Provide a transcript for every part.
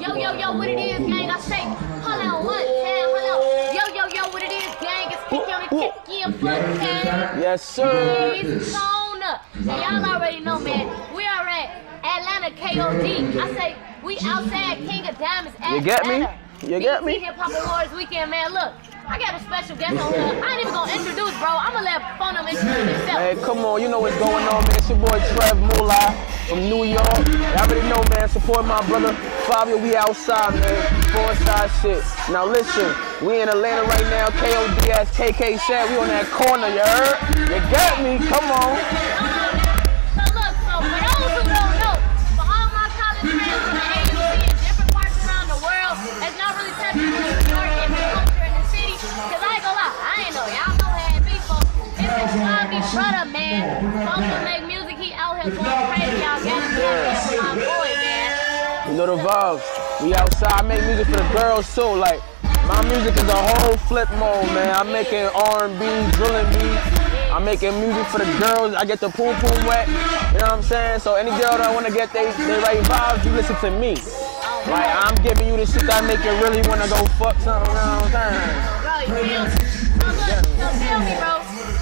Yo, what it is, gang? I say, hold on one time, hold on. Yo, what it is, gang? It's Kick on the Kick in foot time. Yes, sir. Kks Corner. Now, y'all already know, man. We are at Atlanta KOD. I say, we outside King of Diamonds, Atlanta. You get me? You get me? Hip Hop Awards weekend, man. Look, I got a special guest on here. I ain't even gonna introduce, bro. I'm gonna let Foreign introduce himself. Hey, come on, you know what's going on, man. It's your boy Trev Mulah from New York. Y'all already know, man. Support my brother Fivio. We outside, man. Four-side shit. Now listen, we in Atlanta right now. KOD, as KK said, we on that corner. You heard? You got me? Come on. So look, for those who don't know, for all my college friends from the AUC in different parts around the world, it's not really touching New York and the culture in the city. Cause I ain't gonna lie, I ain't know. Y'all know how it be, folks. It's a Fivio brother, man. Folks who make music, he out here going crazy. Y'all got to be my boy, man. You know the vibes. We outside. I make music for the girls too. Like, my music is a whole flip mode, man. I'm making R&B, drilling beat. I'm making music for the girls. I get the poom poom wet. You know what I'm saying? So any girl that wanna get they right vibes, you listen to me. Like, I'm giving you the shit that make you really wanna go fuck something around town. Bro, you feel me? So look, so tell me, bro,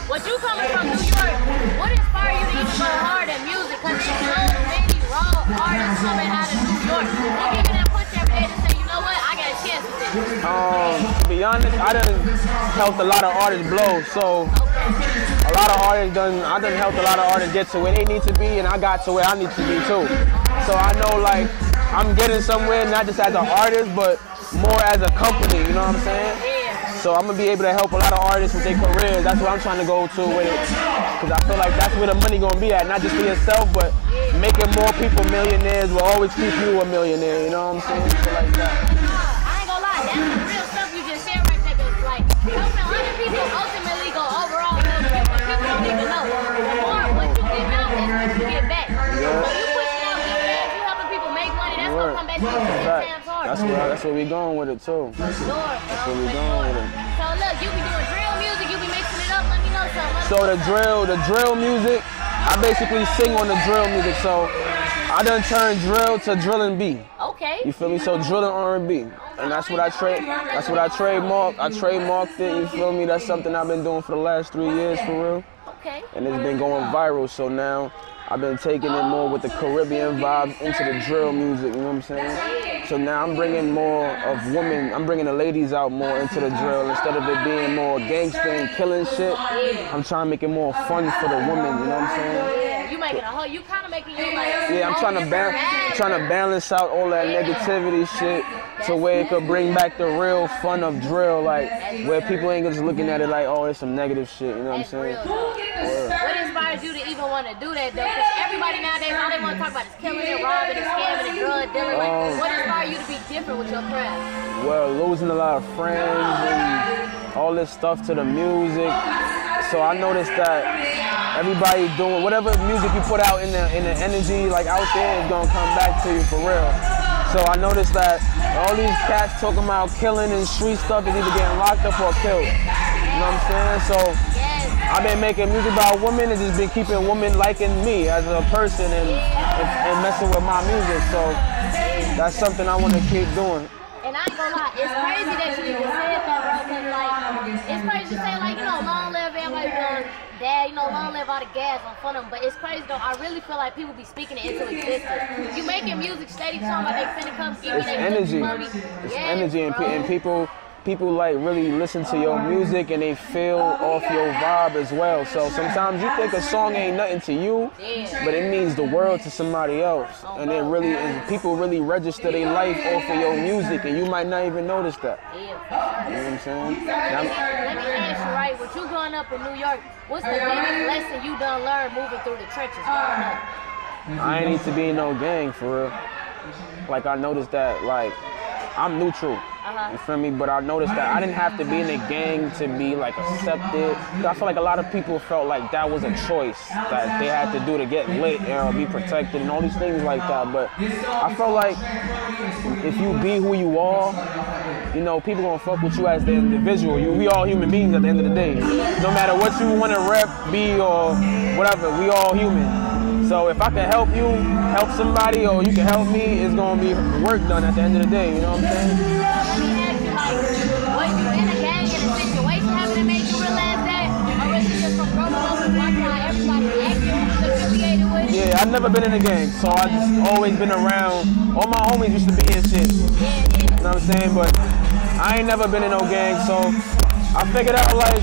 what you coming from New York, what inspired you to even go hard at music? Cause there's so many raw artists coming out of New York. What give you that push every day to say, you know what, I got a chance with this? To be honest, I done helped a lot of artists blow, so a lot of artists I done helped a lot of artists get to where they need to be, and I got to where I need to be too. So I know, like, I'm getting somewhere, not just as an artist, but more as a company, you know what I'm saying? So I'm gonna be able to help a lot of artists with their careers. That's what I'm trying to go to with it. Cause I feel like that's where the money gonna be at, not just for yourself, but making more people millionaires will always keep you a millionaire, you know what I'm saying? So like that. I ain't gonna lie, that's the real stuff you just said right there. Cause like, helping other people ultimately go overall millionaire, but people don't even know. The more what you give out is what you get back. So you pushing out big fans, you helping people make money, that's gonna come back to you 10 times harder. That's where we going with it too. That's where we going with it. So look, you be doing drill music, you be mixing it up, let me know something. So the drill music, I basically sing on the drill music. So I done turned drill to drill and B. Okay. You feel me? So drill and R&B, and that's what I trademarked. I trademarked it. You feel me? That's something I've been doing for the last 3 years for real. Okay. And it's been going viral. So now I've been taking it more with the Caribbean vibes into the drill music. You know what I'm saying? So now I'm bringing more of women. I'm bringing the ladies out more into the drill instead of it being more gangster and killing shit. I'm trying to make it more fun for the women. You know what I'm saying? You making a whole. You kind of making your like. Yeah, I'm trying to balance out all that negativity shit to where it could bring back the real fun of drill, like where people ain't just looking at it like, oh, it's some negative shit. You know what I'm saying? What inspires you to even want to do that though? Because everybody nowadays, all they want to talk about is killing and robbing and scamming and drug dealing. Like, what inspires you to be different with your craft? Well, losing a lot of friends and all this stuff to the music. So I noticed that everybody doing whatever music you put out in the energy like out there is gonna come back to you for real. So I noticed that all these cats talking about killing and street stuff is either getting locked up or killed. You know what I'm saying? So I've been making music about women and just been keeping women liking me as a person and messing with my music. So that's something I want to keep doing. And I ain't gonna lie, it's crazy that you even said that, bro. Cause like, it's crazy to say like, you know, long live everybody doing that, you know, long live all the gas on front of them. But it's crazy though. I really feel like people be speaking it into existence. You making music steady, talking about they finna come give me that energy. It's energy, and people like really listen to your music and they feel off your vibe as well. So sometimes you think a song ain't nothing to you, but it means the world to somebody else. And it really is, people really register their life off of your music, and you might not even notice that. You know what I'm saying? Let me ask you, right, with you growing up in New York, what's the biggest lesson you done learned moving through the trenches growing up? I ain't need to be in no gang for real. Like, I noticed that, like, I'm neutral. You feel me? But I noticed that I didn't have to be in a gang to be like accepted. I feel like a lot of people felt like that was a choice that they had to do to get lit and be protected and all these things like that. But I felt like if you be who you are, you know, people gonna fuck with you as the individual. We all human beings at the end of the day. No matter what you wanna rep, be, or whatever, we all human. So if I can help you, help somebody, or you can help me, it's gonna be work done at the end of the day. You know what I'm saying? Let me ask you, like, was you in a gang in a situation having to make you realize that, or was it just from growing up and watching how everybody acted affiliated with it? Yeah, I've never been in a gang, so I just always been around. All my homies used to be in shit. Yeah. You know what I'm saying? But I ain't never been in no gang, so I figured out like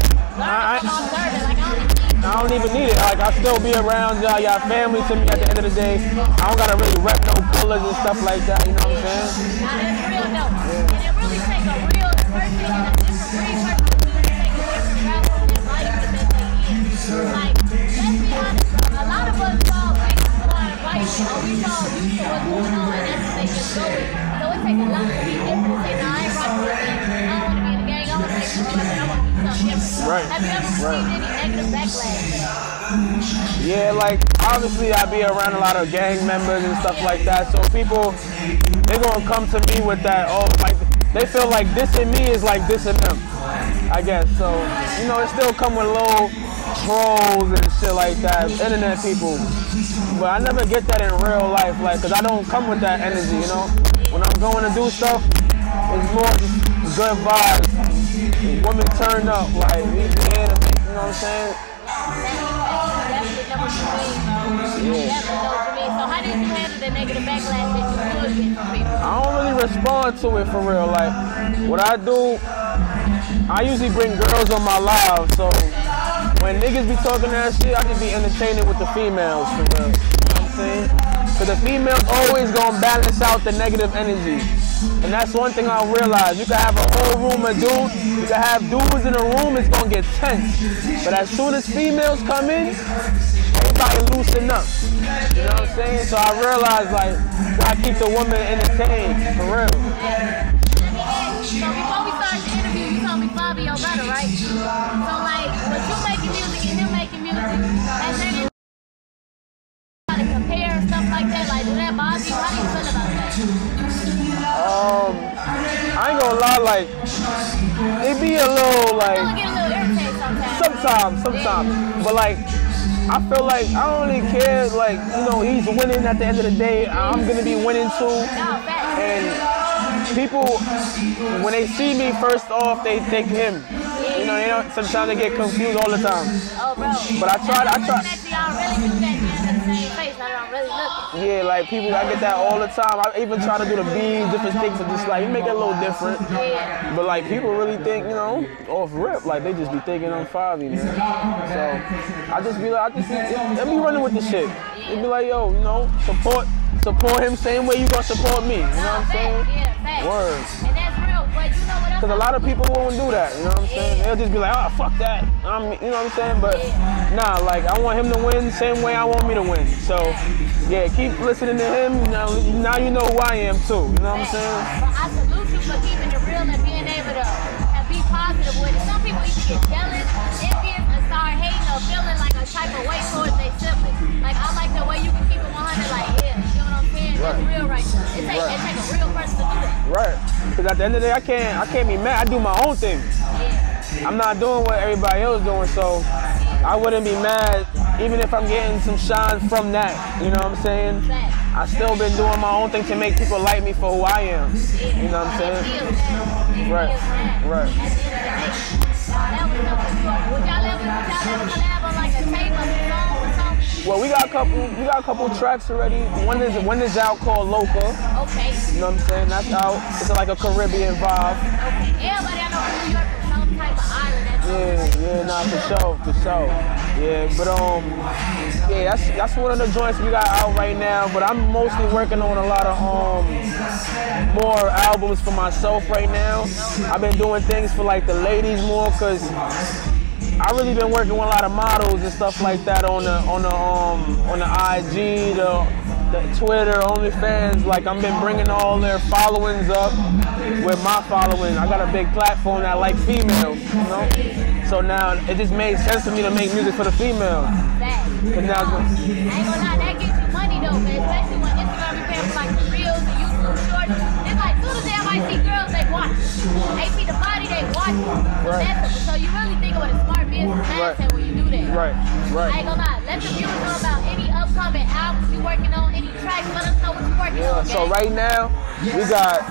I don't even need it. Like I still be around y'all. Y'all family to me at the end of the day. I don't gotta really rep no colors and stuff like that. You know what I'm saying? Nah, that's real though. And it really takes a real person and a different breed person to take a different route from their life to that they in. Like, let's be honest, bro. A lot of us saw things for our advice, or we saw used to what's going on, and that's what they just go with. So it takes a lot to be different to say, nah, I ain't rocking with them. I don't want to be in the gang. I want to make this different. I want to do something different. Right. Have you ever received any negative backlash? Yeah, like obviously I be around a lot of gang members and stuff like that. So people, they gonna come to me with that. Oh, like they feel like this in me is like this in them. I guess so. You know, it still come with little trolls and shit like that, internet people. But I never get that in real life, like, cause I don't come with that energy. You know, when I'm going to do stuff, it's more just good vibes. Women turn up, like we here to make, you know what I'm saying? Yeah. So how did you handle the negative backlash that you could get from people? I don't really respond to it for real. Like, what I do, I usually bring girls on my live, so when niggas be talking that shit, I just be entertaining with the females for real. You know what I'm saying? Because the females always gonna balance out the negative energy. And that's one thing I realized. You can have a whole room of dudes, you can have dudes in a room, it's gonna get tense. But as soon as females come in, everybody loosen up. You know what I'm saying? So I realized, like, I keep the woman entertained, for real. So before we started the interview, you told me Fivio better, right? So like, with you making music and him making music, and then to compare and stuff like that, like, do that bother you? How do you feel about that? I ain't gonna lie, like, it be a little, like, I get a little irritated sometimes, but like, I feel like I don't really care, like, you know, he's winning at the end of the day, I'm gonna be winning too, and people, when they see me, first off, they think him. You know, sometimes they get confused all the time. Oh, bro. But I try. Yeah, like people, I get that all the time. I even try to do the beats, different things, and just like, you make it a little different. Yeah. But like people really think, you know, off rip, like they just be thinking I'm Fivio, man. So I just be like, let me running with the shit. They be like, yo, you know, support him same way you gonna support me. You know what I'm saying? Yeah, word. And that's real, but you know what else? Because a lot of people won't do that, you know what I'm saying? They'll just be like, oh, fuck that. You know what I'm saying? But nah, like, I want him to win the same way I want me to win. So, yeah, keep listening to him. Now you know who I am, too. You know what I'm saying? But I salute you for keeping it real and being able to be positive with it. Some people either get jealous, envious, and start hating or feeling like a type of way towards their siblings. Like, I like the way you can keep it 100, like, yeah, you know what I'm saying? That's real right there. It takes a real person to do that. Right. Because at the end of the day, I can't be mad. I do my own thing. Yeah. I'm not doing what everybody else doing, so I wouldn't be mad even if I'm getting some shine from that. You know what I'm saying? I still been doing my own thing to make people like me for who I am. You know what I'm saying? Right. Right. Would y'all ever collab on like a tape or a song or something? Well, we got a couple tracks already. One is out called Loca. Okay. You know what I'm saying? That's out. It's like a Caribbean vibe. Okay. Everybody I know from New York is some type of island. Yeah, nah, for sure. Yeah, but yeah, that's one of the joints we got out right now. But I'm mostly working on a lot of more albums for myself right now. I've been doing things for like the ladies more, cause I really been working with a lot of models and stuff like that on the IG, the Twitter, OnlyFans. Like I've been bringing all their followings up with my following. I got a big platform that like females, you know. So now it just made sense to me to make music for the females. I ain't gonna lie, that gets you money though, man. Especially when Instagram be paying for like the reels and YouTube too short. It's like, as soon as they might see girls, they watch it. They see the body, they watch it. So you really think of what a smart business mindset when you do that. Right. I ain't gonna lie. Let the viewers know about any upcoming albums you working on, any tracks. Let us know what you working on. So right now, we got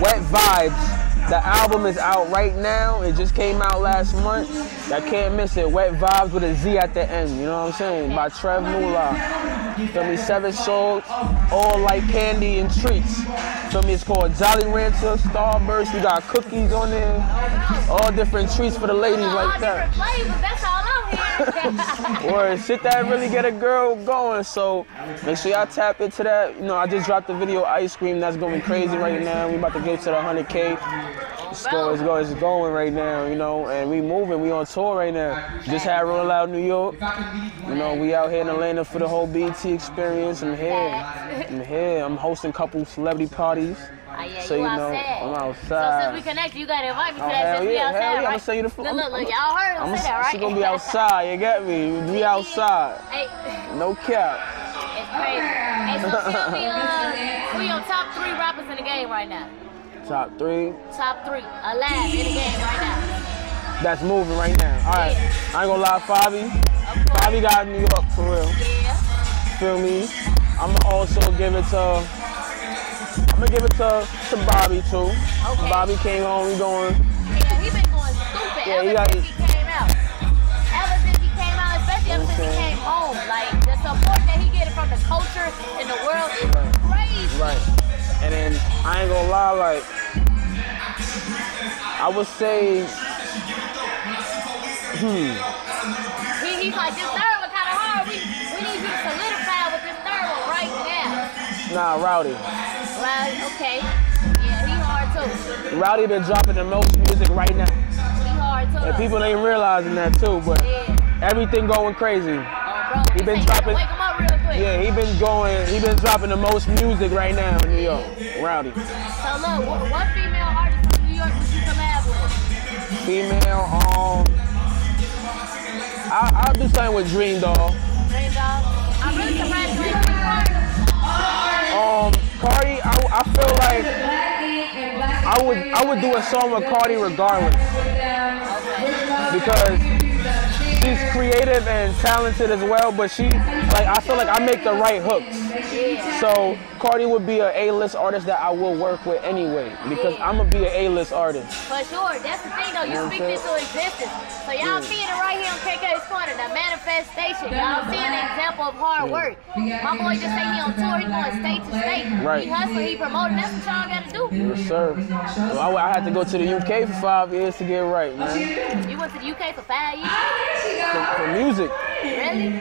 Wet Vibes. The album is out right now. It just came out last month. I can't miss it. Wet Vibes with a Z at the end. You know what I'm saying? By Trev Mulah. Feel me? 7 songs, all like candy and treats. Feel me? It's called Jolly Rancher, Starburst. We got cookies on there. All different treats for the ladies like that. All different flavors. That's all I'm hearing. Or shit that really get a girl going. So make sure y'all tap into that. You know, I just dropped the video Ice Cream. That's going crazy right now. We about to get to the 100K. It's going right now, you know, and we moving. We on tour right now. Just had Roll Out New York. You know, we out here in Atlanta for the whole BT experience. I'm here. I'm hosting a couple celebrity parties. So you know, I'm outside. So since we connected, you gotta invite me to that since we outside, right? I'm gonna send you the phone. Look, y'all heard him say that, right? She's gonna be outside, you get me? We outside. Hey. No cap. It's crazy. Hey, so tell me, who your top 3 rappers in the game right now? Top 3? Top 3, alive in the game right now. That's moving right now. All right, I ain't gonna lie, Fivio got New York for real. Yeah. Feel me? I'm gonna also give it to Bobby too. Okay. Bobby came home, we going. Yeah, he been going stupid ever since he came out. Ever since he came out, especially ever since he came home. Like, the support that he getting from the culture and the world is crazy. Right. And then, I ain't gonna lie, like, I would say, He's like, this third one kind of hard. We need you to solidify with this third one right now. Nah, Rowdy. Rowdy, okay. Yeah, he hard too. Rowdy been dropping the most music right now. He hard too. And people ain't realizing that too, but everything going crazy. Bro, he been dropping. Wake him up real quick. Yeah, he been dropping the most music right now in New York. Rowdy. So look, what female artist from New York would you collab with? Female, I'll do something with Dream Doll. Dream Doll. I'm really surprised you ain't Cardi, I feel like I would do a song with Cardi regardless. Because she's creative and talented as well, but I feel like I make the right hooks. So Cardi would be an A-list artist that I will work with anyway, because I'm gonna be an A-list artist. For sure, that's the thing though, you speak into existence. So y'all seeing it right here on Kks Corner, the manifestation. Y'all seeing an example of hard work. My boy just say he on tour, he going state to state. Right. He hustling, he promoting, that's what y'all gotta do. Yes, sir. Well, I had to go to the UK for 5 years to get right, man. You went to the UK for 5 years? For music. Really?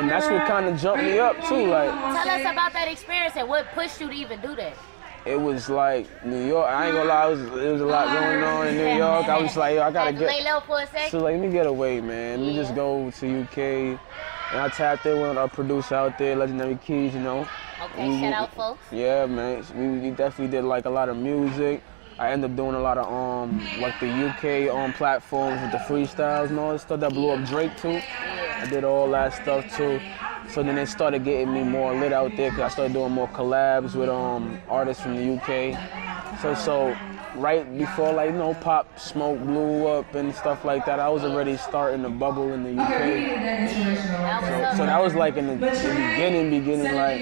And that's what kind of jumped me up too. Like, tell us about that experience and what pushed you to even do that. It was like New York. I ain't gonna lie, it was a lot going on in New York. I was like, yo, I gotta get. Lay low for a second. So like, let me get away, man. Let me just go to UK. And I tapped in with our producer out there, Legendary Keys, you know. Okay, shout out, folks. Yeah, man. We definitely did like a lot of music. I ended up doing a lot of like the UK platforms with the freestyles and all that stuff that blew up Drake too. I did all that stuff too. So then it started getting me more lit out there because I started doing more collabs with artists from the UK. So right before, like, you know, Pop Smoke blew up and stuff like that, I was already starting to bubble in the UK. So that was like in the beginning, like,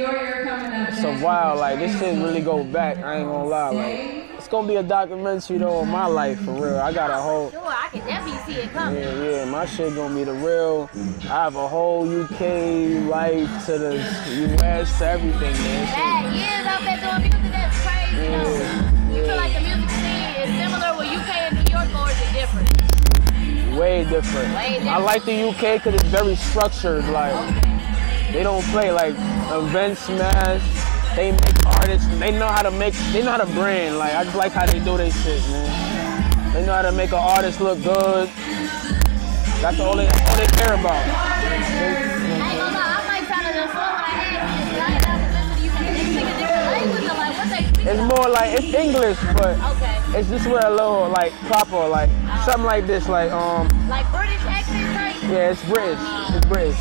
it's a while, like, this shit really go back, I ain't gonna lie, like, it's gonna be a documentary though of my life, for real. I got a whole... Sure, I can definitely see it coming. Yeah, my shit gonna be the real, I have a whole UK life to the US, to everything, man. That years out there doing music, that's crazy, though. You feel like the music scene is similar with UK and New York, or is it different? Way different. I like the UK because it's very structured, like, they don't play, like, events, smash. They make artists, they know how to brand. Like, I just like how they do their shit, man. They know how to make an artist look good. That's all they care about. I ain't gonna lie, I might try to just slow when I had you. They speak a different language, or like what they speak. It's more like, it's English, but it's just with a little, like, proper, like, something like this, like, like British accent type? Yeah, it's British. It's British.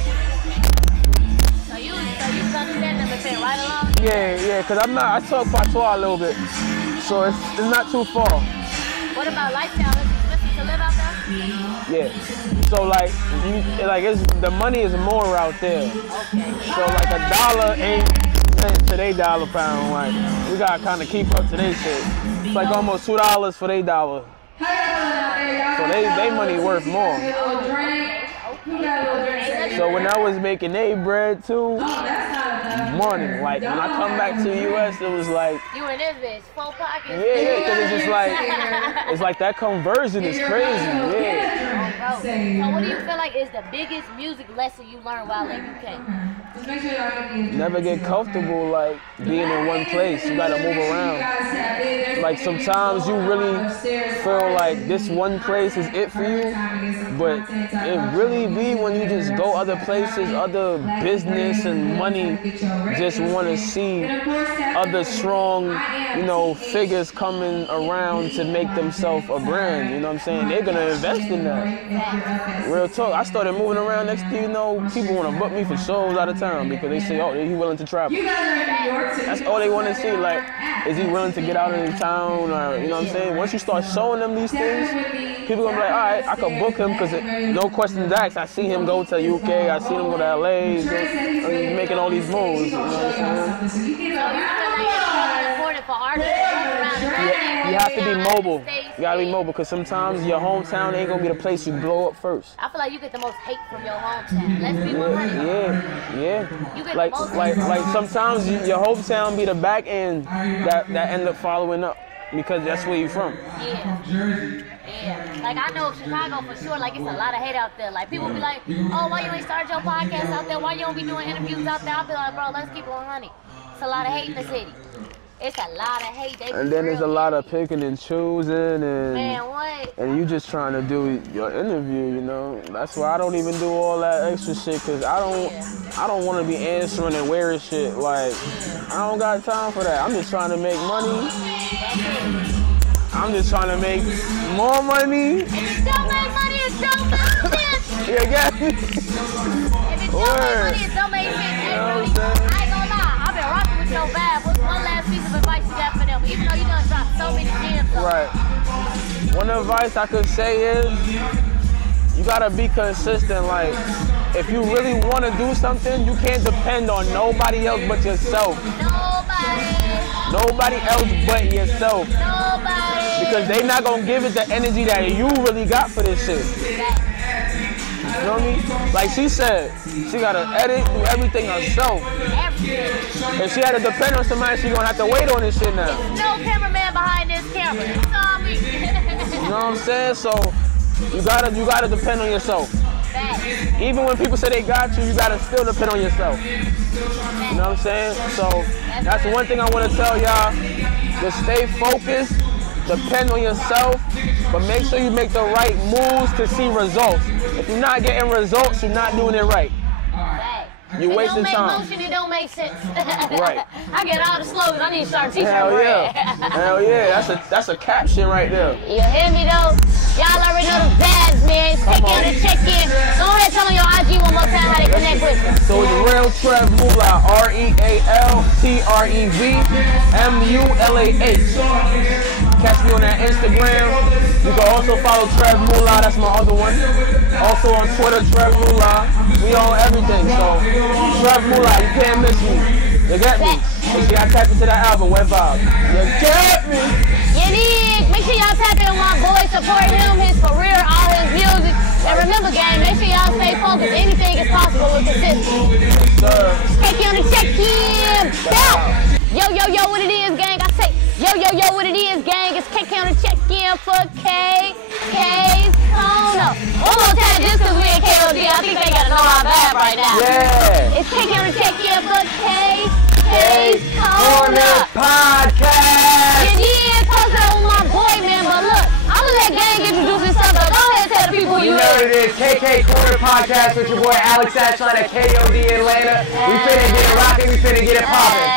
So you understand them and say right along? Yeah, because I talk patois a little bit, so it's not too far. What about lifestyle? Is it expensive to live out there? Yeah. So like, the money is more out there. Okay. So like $1 ain't to their dollar pound. Like we gotta kind of keep up to their shit. It's like almost $2 for their dollar. So they money worth more. So when I was making their bread too, money. Like when I come back to the US, it was like you in this bitch, full pockets. Yeah, because it's just like it's like that conversion is crazy. Yeah. Oh, bro. So what do you feel like is the biggest music lesson you learned while in UK? Never get comfortable like being in one place. You gotta move around. Like sometimes you really feel like this one place is it for you, but it really be when you just go other places, other business and money just want to see other strong, you know, figures coming around to make themselves a brand. You know what I'm saying? They're gonna invest in that. Real talk. I started moving around. Next thing you know, people want to book me for shows out of town because they say, oh, he willing to travel. That's all they want to see. Like, is he willing to get out of the town? Or, you know what I'm saying? Once you start showing them these things, people gonna be like, all right, I could book him because no questions asked. I see him go to UK. I see him go to LA. He's making all these moves. You know what I'm saying? You have to be mobile. You gotta be mobile because sometimes your hometown ain't gonna be the place you blow up first. I feel like you get the most hate from your hometown. Let's be 100. Yeah. You get like the most sometimes your hometown be the back end that end up following up because that's where you from. Yeah. Like I know Chicago for sure, like it's a lot of hate out there. Like people be like, oh, why you ain't started your podcast out there? Why you don't be doing interviews out there? I'll be like, bro, let's keep it 100. It's a lot of hate in the city. It's a lot of hate. And then there's a lot of picking and choosing and man, what? And you just trying to do your interview, you know. That's why I don't even do all that extra shit because I don't want to be answering and wearing shit. Like I don't got time for that. I'm just trying to make money. I'm just trying to make more money. If it don't make money, it don't make sense. You get me? If it don't make money, it don't make sense. You know what I'm saying? I ain't gonna lie, I've been rocking with so bad. What's one last piece of advice you got for them? Even though you done dropped so many gems. Right. One advice I could say is you gotta be consistent. Like, if you really want to do something, you can't depend on nobody else but yourself. Nobody else but yourself. Because they not gonna give it the energy that you really got for this shit. You know what I mean? Like she said, she gotta edit, do everything herself. If she had to depend on somebody, she gonna have to wait on this shit now. No cameraman behind this camera. It's all me. You know what I'm saying? So you gotta depend on yourself. Even when people say they got you, you gotta still depend on yourself. You know what I'm saying? So that's one thing I want to tell y'all. Just stay focused, depend on yourself, but make sure you make the right moves to see results. If you're not getting results, you're not doing it right. You're wasting time. Motion, it don't make sense. Right. I get all the slogans. I need to start teaching. Hell yeah. Hell yeah. That's a caption right there. You hear me though? Y'all already know the vibes, man. Check in and check in. Go ahead, tell them your IG one more time how they connect with you. So it's real Trev Mulah, RealTrevMulah. Catch me on that Instagram. You can also follow Trev Mulah, that's my other one. Also on Twitter, Trev Mulah. We on everything, so Trev Mulah, you can't miss me. You get me? Make sure y'all tap into that album, Web Vibe. You get me? You dig? Make sure y'all tap in with my boy, support him, his career, all his music. And remember, gang, make sure y'all stay focused. Anything is possible with consistency. Yes, sir. Check in and check in. Yo, what it is, gang? I say, yo, what it is, gang? It's Kks Corner check in for Kks Corner. One more time, just because we in KOD, I think they gotta know our vibe right now. Yeah. It's Kks Corner check in for Kks Corner Podcast. Yeah, cause that was my boy, man. But look, I'm gonna let gang introduce himself. So go ahead and tell the people who you know what it is. Kks Corner Podcast with your boy Alex Ashline at KOD Atlanta. We finna get it rocking, we finna get it popping.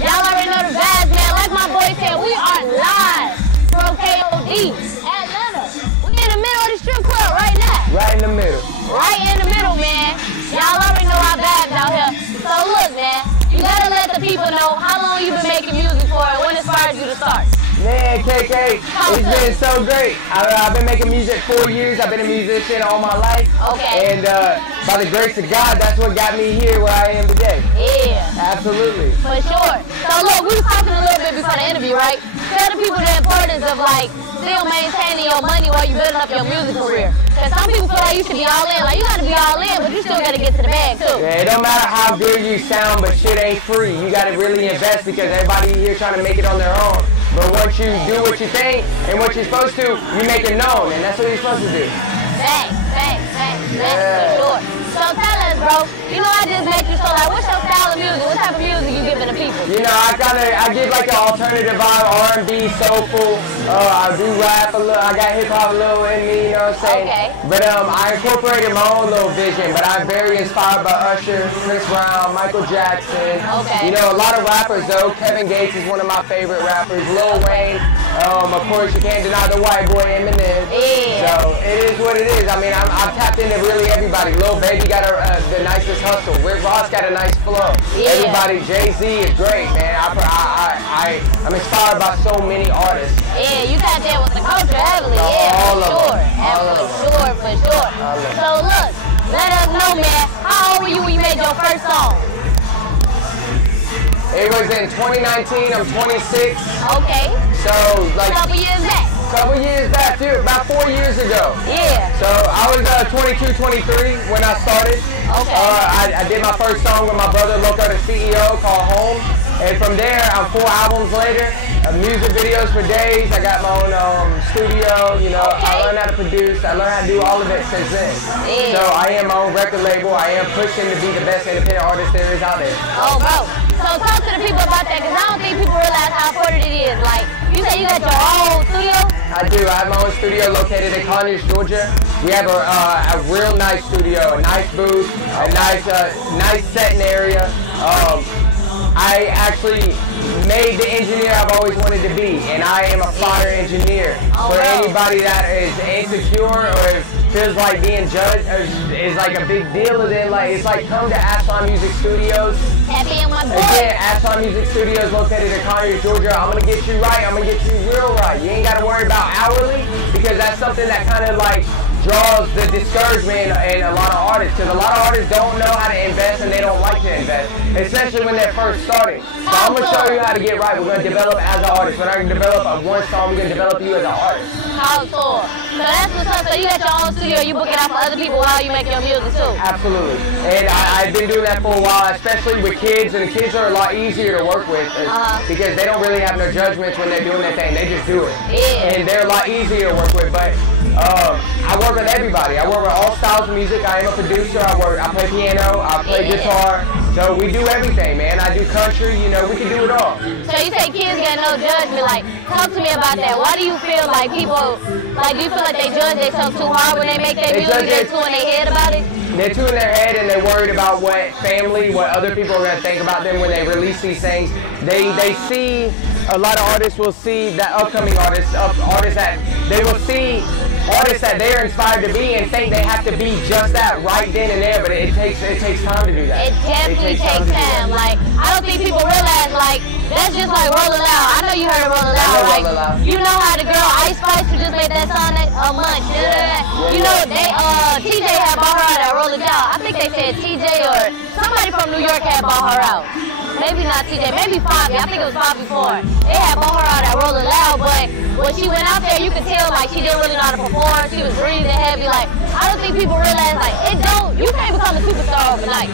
Y'all already know the vibes, man. Like my boy said, we are live from KOD Atlanta. We in the middle of the strip club right now. Right in the middle. Right in the middle, man. Y'all already know our vibes out here. So look, man, you gotta let the people people know how long you've been making music for and what inspired you to start. Man, KK, it's been so great. I've been making music 4 years. I've been a musician all my life. Okay. And by the grace of God, that's what got me here where I am today. Yeah. Absolutely. For sure. So look, we was talking a little bit before the interview, right? Tell the people the importance of like still maintaining your money while you building up your music career. Because some people feel like you should be all in. Like you gotta be all in, but you still gotta get to the bag too. Yeah, it don't matter how good you sound, but shit ain't free. You gotta really invest because everybody here trying to make it on their own. But once you do what you think and what you're supposed to, you make it known, and that's what you're supposed to do. Facts, for sure. So tell us, bro, you know I just met you, so like, what's your style of music? What type of music you giving the people? You know, I give like an alternative vibe, R&B, soulful. I do rap a little, I got hip hop a little in me, you know what I'm saying? Okay. But I incorporated my own little vision, but I'm very inspired by Usher, Chris Brown, Michael Jackson. Okay. You know, a lot of rappers though. Kevin Gates is one of my favorite rappers. Lil Wayne. Of course, you can't deny the white boy Eminem. Yeah. So it is what it is. I mean, I'm tapped into really everybody. Lil Baby got the nicest hustle. Rick Ross got a nice flow. Yeah. Everybody, Jay-Z is great, man. I'm inspired by so many artists. Yeah, you got there with the culture heavily. Yeah, All for sure. For sure. So look, let us know, man. How old were you when you made your first song? It was in 2019. I'm 26. Okay. So like Couple years back, dude, about 4 years ago. Yeah. So I was 22, 23 when I started. Okay. I did my first song with my brother, Loco, the CEO, called Home. And from there, I'm 4 albums later, music videos for days. I got my own studio, you know. Okay. I learned how to produce. I learned how to do all of it since then. Yeah. So I am my own record label. I am pushing to be the best independent artist there is out there. Oh, bro. So talk to the people about that, because I don't think people realize how important it is. Like, you say you got your own studio? I do. I have my own studio located in Conyers, Georgia. We have a real nice studio, a nice booth, a nice setting area. I actually made the engineer I've always wanted to be, and I am a fire engineer. For anybody that is insecure or feels like being judged is like a big deal, and then like it's like come to Ashline Music Studios. Happy in my boy. Again, Ashline Music Studios located in Conyers, Georgia. I'm gonna get you right. I'm gonna get you real right. You ain't gotta worry about hourly because that's something that kind of like draws the discouragement in a lot of artists, because a lot of artists don't know how to invest and they don't like to invest, especially when they're first starting. So I'm going to show you how to get right. We're going to develop as an artist. We're not going to develop one song, we're going to develop you as an artist. How cool. So that's what's up. So you got your own studio, you book it out for other people while you make your music too? Absolutely. And I've been doing that for a while, especially with kids, and the kids are a lot easier to work with because they don't really have no judgments when they're doing their thing. They just do it. Yeah. And they're a lot easier to work with. But I work with everybody. I work with all styles of music. I am a producer. I play piano. I play guitar. So we do everything, man. I do country. You know, we can do it all. So you say kids got no judgment. Like, talk to me about that. Why do you feel like people, like, do you feel like they judge themselves too hard when they make their music? They're too in their head about it? They're too in their head, and they're worried about what family, what other people are going to think about them when they release these things. They see, a lot of artists will see that upcoming artists that they will see artists that they're inspired to be and think they have to be just that right then and there, but it takes time to do that. It definitely takes time. Like, I don't think people realize, like, that's just like Rollin' Loud. I know you heard of Rollin' Loud, right? You know how the girl Ice Spice who just made that song a month. You know, TJ had bought her out at Rollin' Loud. I think they said TJ or somebody from New York had bought her out. Maybe not TJ, maybe Fivio. I think it was Fivio Foreign. They had bought her out at Rollin' Loud, but when she went out there, you could tell like she didn't really know how to perform. She was breathing heavy. Like, I don't think people realize like you can't become a superstar overnight.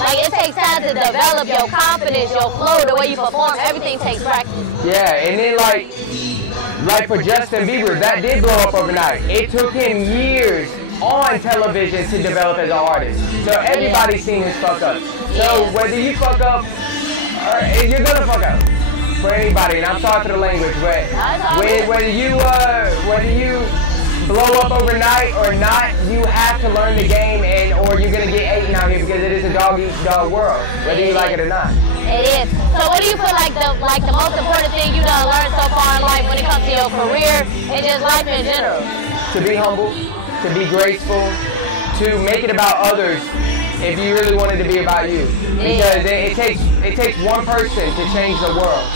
Like, it takes time to develop your confidence, your flow, the way you perform. Everything takes practice. Yeah, and then like for Justin Bieber, that did blow up overnight. It took him years on television to develop as an artist. So everybody's seen his fuck up. So whether you fuck up, you're gonna fuck up for anybody. And I'm sorry for the language, but whether you blow up overnight or not, you have to learn the game, or you're gonna get eaten out here because it is a dog eat dog world, whether you like it or not. It is. So what do you feel like the most important thing you done learned so far in life when it comes to your career and just life in general? To be humble, to be graceful, to make it about others if you really want it to be about you. Because it takes one person to change the world.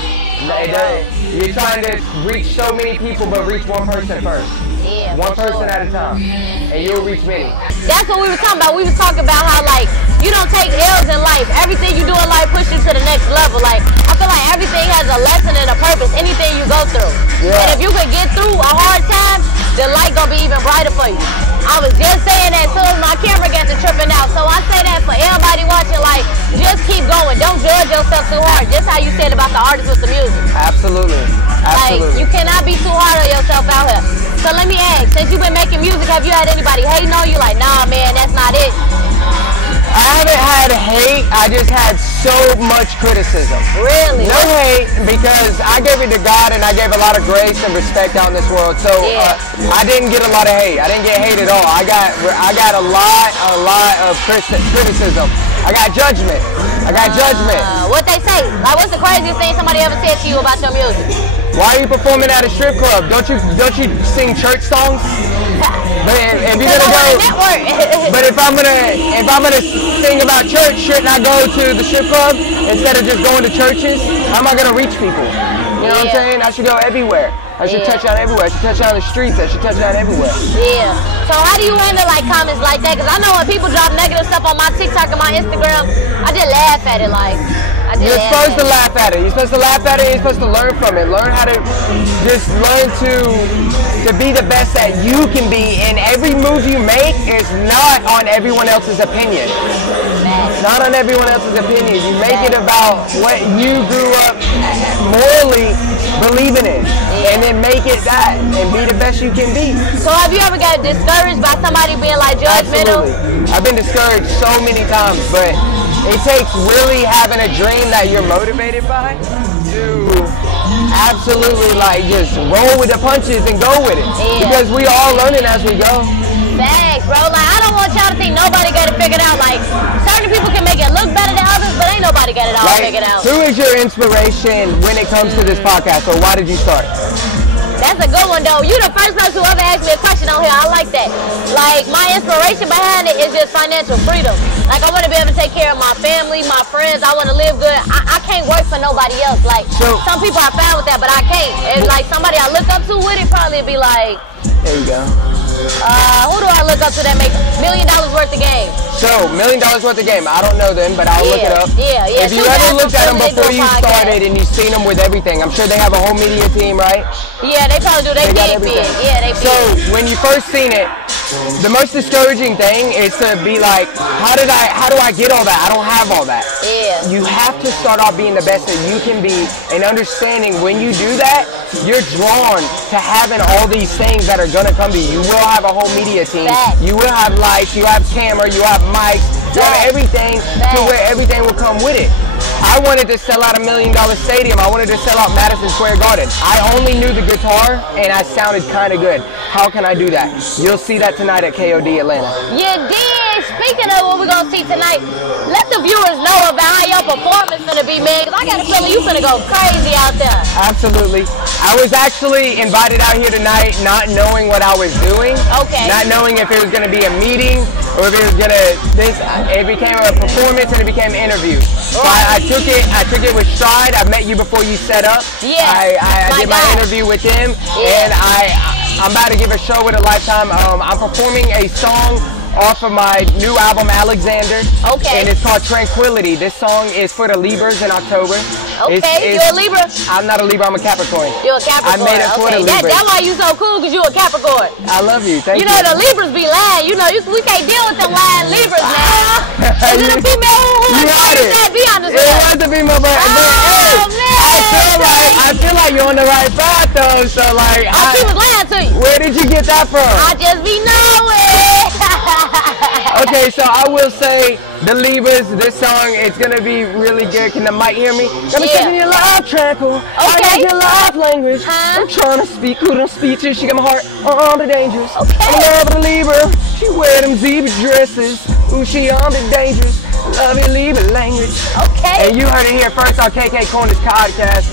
You're trying to reach so many people, but reach one person first. Yeah, one person at a time, and you'll reach many. That's what we were talking about. We were talking about how, like, you don't take L's in life. Everything you do in life pushes you to the next level. Like, I feel like everything has a lesson and a purpose, anything you go through. Yeah. And if you could get through a hard time, the light gonna be even brighter for you. I was just saying that soon as my camera got to tripping out. So I say that for everybody watching, like, just keep going. Don't judge yourself too hard. Just how you said about the artists with the music. Absolutely. Like, you cannot be too hard on yourself out here. So let me ask, since you've been making music, have you had anybody hating on you? Like, nah, man, that's not it. I haven't had hate, I just had so much criticism. Really? No hate, because I gave it to God and I gave a lot of grace and respect out in this world. So I didn't get a lot of hate. I didn't get hate at all. I got a lot of criticism. I got judgment. What they say? Like, what's the craziest thing somebody ever said to you about your music? Why are you performing at a strip club? Don't you sing church songs? But if you're gonna go, but if I'm gonna sing about church, shouldn't I go to the strip club instead of just going to churches? How am I gonna reach people? You know what I'm saying? I should go everywhere. I should touch out everywhere. I should touch out the streets. I should touch out everywhere. Yeah. So how do you handle like comments like that? Because I know when people drop negative stuff on my TikTok and my Instagram, I just laugh at it. Like, you're supposed to laugh at it. You're supposed to laugh at it. You're supposed to learn from it. Learn how to learn to be the best that you can be. And every move you make is not on everyone else's opinion. Not on everyone else's opinion. You make it about what you grew up morally believing in. And then make it that and be the best you can be. So have you ever got discouraged by somebody being like judgmental? Absolutely. I've been discouraged so many times, but it takes really having a dream that you're motivated by to absolutely like just roll with the punches and go with it. Because we all learning as we go. Facts, bro. Like, I don't want y'all to think nobody got it figured out. Like, certain people can make it look better than others, but ain't nobody got it all figured out. Who is your inspiration when it comes to this podcast, or why did you start? That's a good one, though. You the first person who ever asked me a question on here. I like that. Like, my inspiration behind it is just financial freedom. Like, I want to be able to take care of my family, my friends. I want to live good. I can't work for nobody else. Like, some people are fine with that, but I can't. And, like, somebody I look up to with it probably be like... There you go. Who do I look up to that make $1 million worth of game? So, $1 million worth of game. I don't know them, but I'll look it up. Yeah. If you ever looked at them before you started and you've seen them with everything, I'm sure they have a whole media team, right? Yeah, they probably do. They big. Yeah, they big. So, when you first seen it, the most discouraging thing is to be like, how do I get all that? I don't have all that. Yeah. You have to start off being the best that you can be and understanding when you do that, you're drawn to having all these things that are gonna come to you. You will have a whole media team. You will have lights, you have camera, you have mics, you have everything to where everything will come with it. I wanted to sell out $1 million stadium. I wanted to sell out Madison Square Garden. I only knew the guitar and I sounded kind of good. How can I do that? You'll see that tonight at KOD Atlanta. You did. Speaking of what we're going to see tonight, let the viewers know about how your performance is going to be, man, because I got a feeling you're going to go crazy out there. Absolutely. I was actually invited out here tonight not knowing what I was doing. Okay. Not knowing if it was going to be a meeting or if it was going to, it became a performance and it became an interview. So I took it with stride. I met you before you set up. Yeah. I did my interview with him, and I'm about to give a show with a lifetime. I'm performing a song off of my new album, Alexander. Okay. And it's called Tranquility. This song is for the Libras in October. Okay, you're a Libra? I'm not a Libra, I'm a Capricorn. You're a Capricorn. I made it for the Libras. That's why you so cool, because you're a Capricorn. I love you, thank you. You know, the Libras be lying. You know, we can't deal with them lying Libras, man. Is it a female who be honest with it was a female, but I feel like you're on the right path, though, so like... she was lying to you. Where did you get that from? I just be knowing. Okay, so I will say, the Libras, this song, it's gonna be really good. Can the mic hear me? Gonna sing your love tranquil. I got your love language. I'm trying to speak, who don't speak to. She got my heart on the dangerous. I love the Libra. She wear them zebra dresses. Ooh, she on the dangerous. Love your Libra language. Okay. And you heard it here first on Kks Corner's podcast.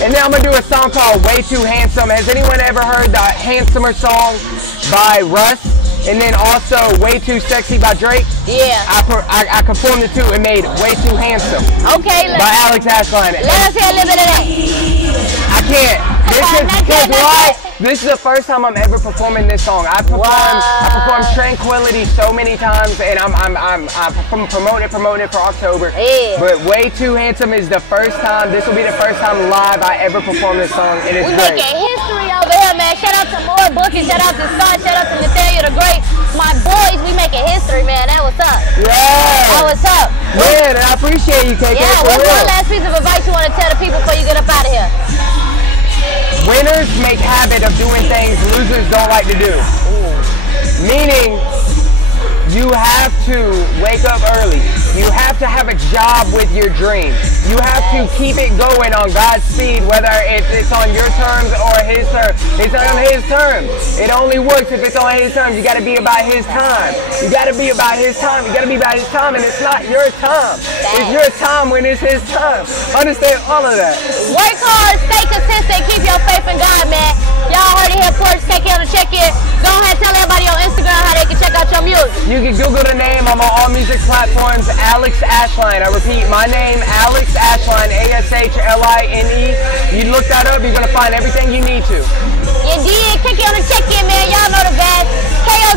And then I'm gonna do a song called Way Too Handsome. Has anyone ever heard the Handsomer song by Russ? And then also Way Too Sexy by Drake. Yeah. I performed it too and made Way Too Handsome. Okay. By Alex Ashline. Let us hear a little bit of that. I can't. This is the first time I'm ever performing this song. I performed Tranquility so many times, and I'm promoting it for October. Yeah. But Way Too Handsome is the first time. This will be the first time live I ever perform this song, and it's great. We making history over here, man. Shout out to more Booking, shout out to Scott, shout out to Nathaniel the Great. My boys, we making history, man. That was up. Yeah. That was up. Man, I appreciate you, KK. Yeah. What's one last piece of advice you want to tell the people before you get up out of here? Winners make habit of doing things losers don't like to do. Meaning, you have to wake up early. You have to have a job with your dream. You have to keep it going on God's speed, whether it's on your terms or His terms. It's on His terms. It only works if it's on His terms. You got to be about His time. You got to be about His time. You got to be about His time, and it's not your time. It's your time when it's His time. Understand all of that. Work hard, stay consistent, keep your faith in God, man. Y'all heard it here first. KK on the check-in. Go ahead, tell everybody on Instagram how they can check out your music. You can Google the name. I'm on all music platforms. Alex Ashline. I repeat, my name, Alex Ashline, A-S-H-L-I-N-E. You look that up, you're going to find everything you need to. You did. KK on the check-in, man. Y'all know the best. KOD